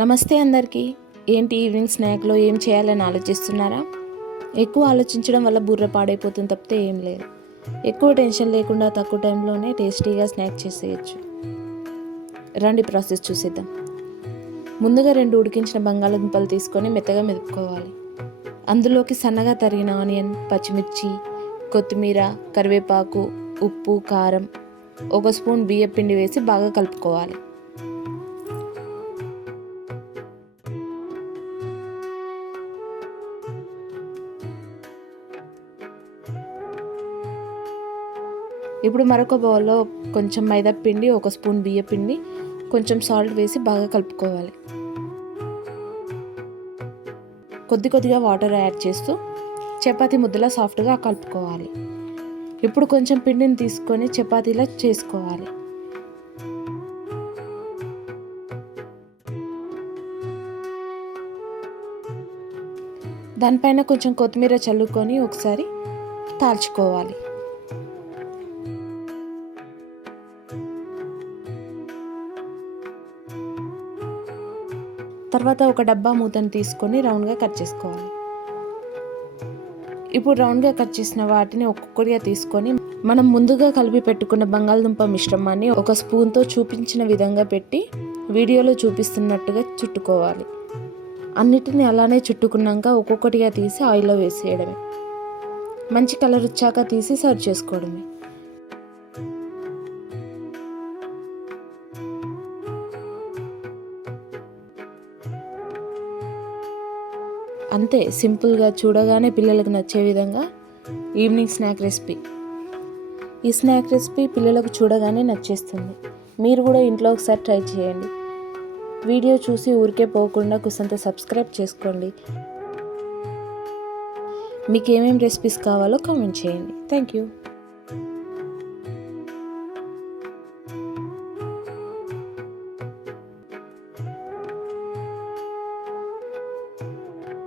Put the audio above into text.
నమస్తే అందరికీ. ఏంటి ఈవినింగ్ స్నాక్లో ఏం చేయాలని ఆలోచిస్తున్నారా? ఎక్కువ ఆలోచించడం వల్ల బుర్ర పాడైపోతుంది తప్పితే ఏం లేదు. ఎక్కువ టెన్షన్ లేకుండా తక్కువ టైంలోనే టేస్టీగా స్నాక్ చేసేయచ్చు. రండి ప్రాసెస్ చూసేద్దాం. ముందుగా 2 ఉడికించిన బంగాళాదుంపలు తీసుకొని మెత్తగా మెదుపుకోవాలి. అందులోకి సన్నగా తరిగిన ఆనియన్, పచ్చిమిర్చి, కొత్తిమీర, కరివేపాకు, ఉప్పు, కారం, 1 స్పూన్ బియ్యం పిండి వేసి బాగా కలుపుకోవాలి. ఇప్పుడు మరొక బౌల్లో కొంచెం మైదా పిండి, 1 స్పూన్ బియ్యం పిండి, కొంచెం సాల్ట్ వేసి బాగా కలుపుకోవాలి. కొద్దిగా వాటర్ యాడ్ చేస్తూ చపాతీ ముద్దలా సాఫ్ట్గా కలుపుకోవాలి. ఇప్పుడు కొంచెం పిండిని తీసుకొని చపాతీలా చేసుకోవాలి. దానిపైన కొంచెం కొత్తిమీర చల్లుకొని ఒకసారి తాల్చుకోవాలి. తర్వాత ఒక డబ్బా మూతను తీసుకొని రౌండ్గా కట్ చేసుకోవాలి. ఇప్పుడు రౌండ్గా కట్ చేసిన వాటిని ఒక్కొక్కటిగా తీసుకొని మనం ముందుగా కలిపి పెట్టుకున్న బంగాళదుంప మిశ్రమాన్ని 1 స్పూన్తో చూపించిన విధంగా పెట్టి వీడియోలో చూపిస్తున్నట్టుగా చుట్టుకోవాలి. అన్నిటిని అలానే చుట్టుకున్నాక ఒక్కొక్కటిగా తీసి ఆయిల్లో వేసేయడమే. మంచి కలర్ వచ్చాక తీసి సర్వ్ చేసుకోవడమే. అంతే, సింపుల్గా చూడగానే పిల్లలకు నచ్చే విధంగా ఈవినింగ్ స్నాక్ రెసిపీ. ఈ స్నాక్ రెసిపీ పిల్లలకు చూడగానే నచ్చేస్తుంది. మీరు కూడా ఇంట్లో ఒకసారి ట్రై చేయండి. వీడియో చూసి ఊరికే పోకుండా కుసంత సబ్స్క్రైబ్ చేసుకోండి. మీకు ఏమేమి రెసిపీస్ కావాలో కామెంట్ చేయండి. Thank you.